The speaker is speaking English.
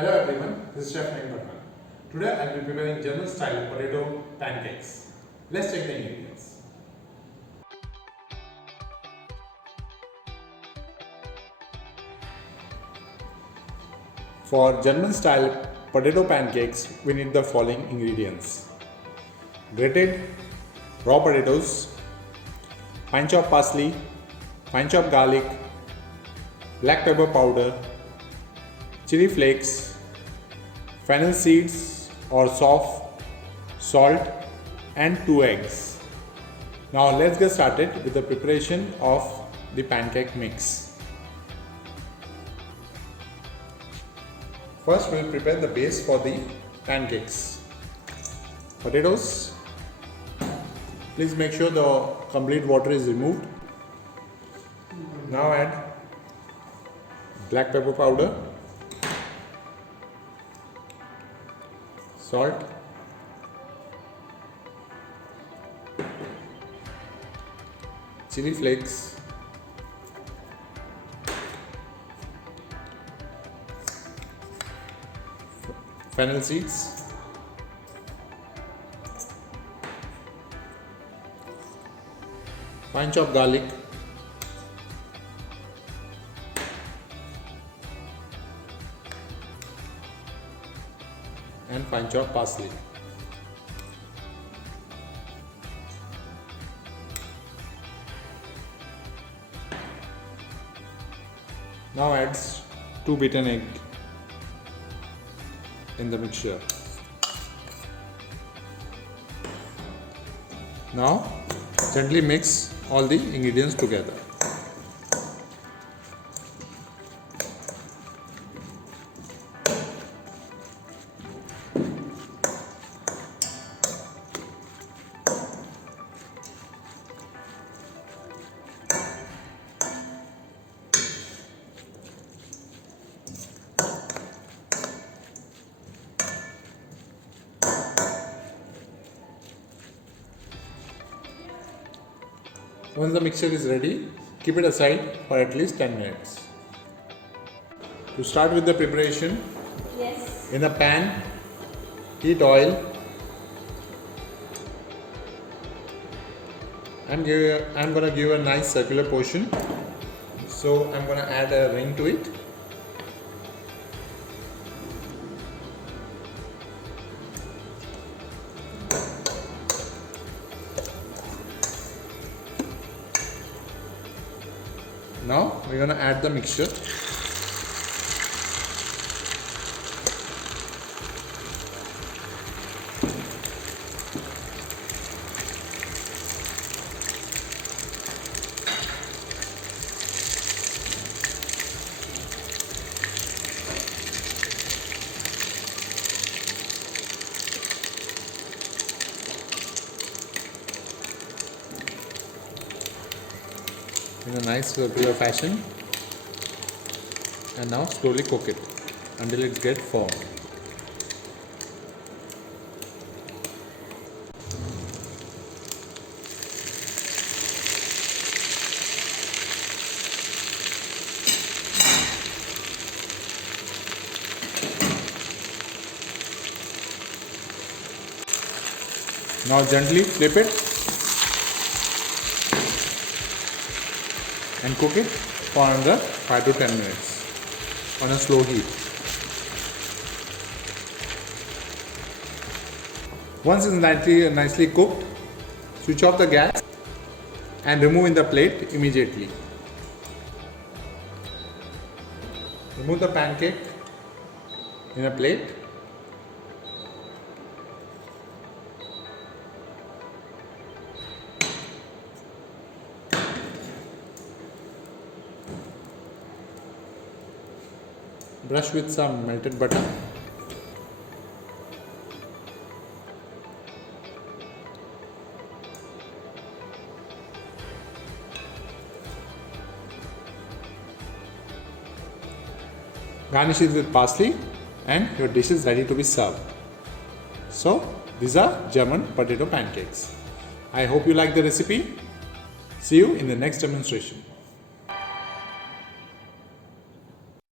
Hello everyone, this is Chef Naeem. Today I will be preparing German style potato pancakes. Let's check the ingredients. For German style potato pancakes, we need the following ingredients: grated raw potatoes, fine chopped parsley, fine chopped garlic, black pepper powder, chili flakes, fennel seeds or soft, salt and 2 eggs. Now let's get started with the preparation of the pancake mix. First we will prepare the base for the pancakes. Potatoes, please make sure the complete water is removed. Now add black pepper powder, salt, chili flakes, fennel seeds, fine chopped garlic, and fine chopped parsley. Now add 2 beaten egg in the mixture. Now gently mix all the ingredients together. Once the mixture is ready, keep it aside for at least 10 minutes. To start with the preparation, in a pan, heat oil. I'm going to give a nice circular portion. So I'm going to add a ring to it. Now we're going to add the mixture. In a nice circular fashion, and now slowly cook it until it gets firm. Now gently flip it and cook it for another 5 to 10 minutes on a slow heat. Once it's nicely cooked, switch off the gas and remove in the plate immediately. Remove the pancake in a plate. Brush with some melted butter. Garnish it with parsley and your dish is ready to be served. So these are German potato pancakes. I hope you like the recipe. See you in the next demonstration.